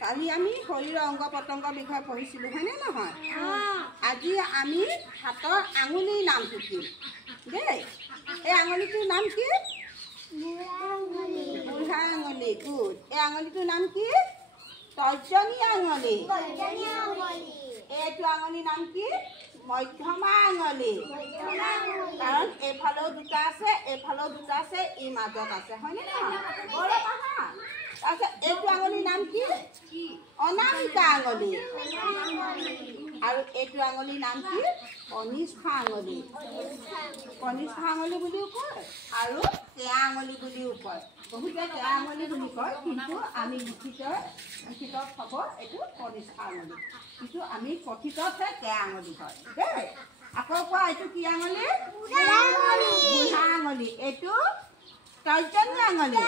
কালি আমি শৰীৰৰ অংগ পতংগৰ বিষয়ে পঢ়িছিলো হয়নে নহয় আজি আমি হাতৰ আঙুলিৰ নাম শিকিম দেই এই আঙুলিটোৰ নাম কি বুঢ়া আঙুলি গুড এই আঙুলিটোৰ নাম কি তৰ্জনী আঙুলি এইটো আঙুলিৰ নাম কি মধ্যমা আঙুলি কাৰণ এইফালেও দুটা আছে এইফালেও দুটা আছে ই মাজত আছে হয়নে নহয় বড় পাহা তাৰপিছত এইটো আঙুলিৰ নাম কি অনামিকা আঙুলি আৰু এইটো আঙুলিৰ নাম কি কনিষ্ঠ আঙুলি বুলিও কয় আৰু কেয়া আঙুলি বুলিও কয় বহুতে কেয়া আঙুলি বুলি কয় কিন্তু আমি লিখিত হ'ব এইটো কনিষ্ঠ আঙুলি কিন্তু আমি কথিততহে কেয়া আঙুলি হয় দেই আকৌ কোৱা এইটো কি আঙুলি বুঢ়া আঙুলি এইটো তৰ্জনী আঙুলি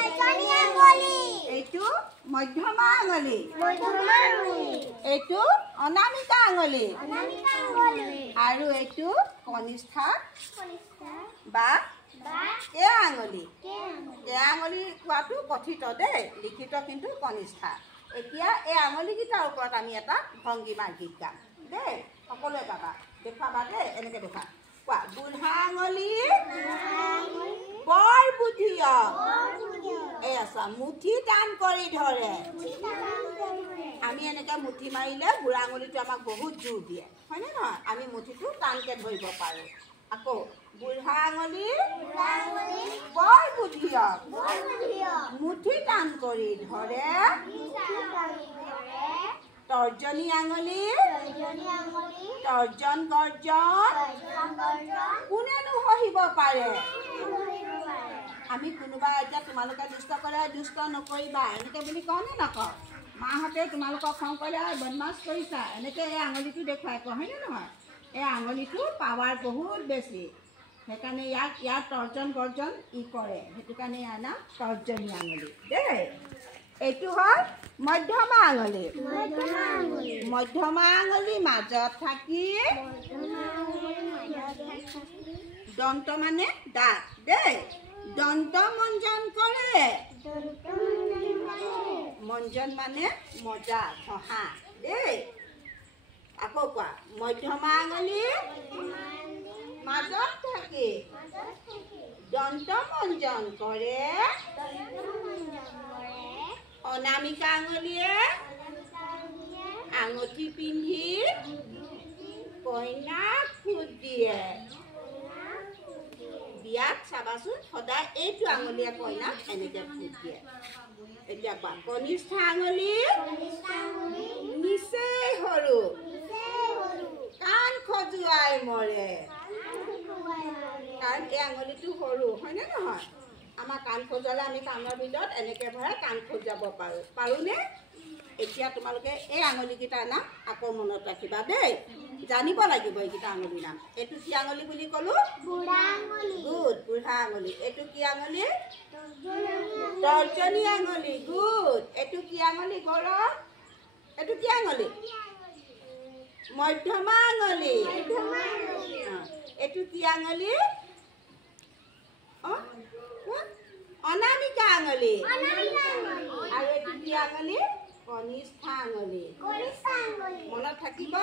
এইটো মধ্যমা আঙুলি এইটো অনামিকা আঙুলি আৰু এইটো কনিষ্ঠ বা কেয়া আঙুলি কোৱাটো কথিত দেই লিখিত কিন্তু কনিষ্ঠ এতিয়া এই আঙুলিকেইটাৰ ওপৰত আমি এটা ভংগীমাৰ গীত গাম দেই সকলোৱে গাবা দেখুৱাবা দেই এনেকৈ দেখা কোৱা বুঢ়া আঙুলি বৰ বুদ্ধিয় এই আছা মুঠি টান কৰি ধৰে আমি এনেকৈ মুঠি মাৰিলে বুঢ়া আঙুলিটো আমাক বহুত জোৰ দিয়ে হয়নে নহয় আমি মুঠিটো টানকৈ ধৰিব পাৰোঁ আকৌ বুঢ়া আঙুলি বৰ বুদ্ধিয় মুঠি টান কৰি ধৰে তৰ্জনী আঙুলি তৰ্জন গৰ্জন কোনেনো সহিব পাৰে আমি কোনোবা এতিয়া তোমালোকে দুষ্ট কৰে দুষ্ট নকৰিবা এনেকৈ বুলি কওঁ নে নকওঁ মাহঁতে তোমালোকক খং কৰে বদমাছ কৰিছা এনেকৈ এই আঙুলিটো দেখুৱাই কওঁ হয়নে নহয় এই আঙুলিটো পাৱাৰ বহুত বেছি সেইকাৰণে ইয়াৰ তৰ্জন গৰ্জন ই কৰে সেইটো কাৰণে ইয়াৰ নাম তৰ্জনী আঙুলি দেই এইটো হ'ল মধ্যমা আঙুলি মধ্যমা আঙুলি মাজত থাকি দন্ত মানে দাঁত দেই দন্ত মঞ্জন কৰে মঞ্জন মানে মজা ঘঁহা দেই আকৌ কোৱা মধ্যমা আঙুলি মাজত থাকি দন্ত মঞ্জন কৰে অনামিকা আঙুলিয়ে আঙুঠি পিন্ধি কইনাক ফুট দিয়ে বিয়াত চাবাচোন সদায় এইটো আঙুলিয়ে কইনাক এনেকৈ ফুট দিয়ে এতিয়া কোৱা কনিষ্ঠ আঙুলি নিচেই সৰু কাণ খজুৱাই মৰে কাৰণ এই আঙুলিটো সৰু হয়নে নহয় আমাৰ কাণ খজুৱালে আমি কাণৰ ভিতৰত এনেকৈ ভৰাই কাণ খজুৱাব পাৰোঁনে এতিয়া তোমালোকে এই আঙুলিকেইটাৰ নাম আকৌ মনত ৰাখিবা দেই জানিব লাগিব এইকেইটা আঙুলিৰ নাম এইটো কি আঙুলি বুলি ক'লো গুড বুঢ়া আঙুলি এইটো কি আঙুলি তৰ্জনী আঙুলি গুড এইটো কি আঙুলি গৌৰৱ এইটো কি আঙুলি মধ্যমা আঙুলি এইটো কি আঙুলি অনামিকা আঙুলি আৰু এইটো কি আঙুলি কনিষ্ঠ আঙুলি মনত থাকিব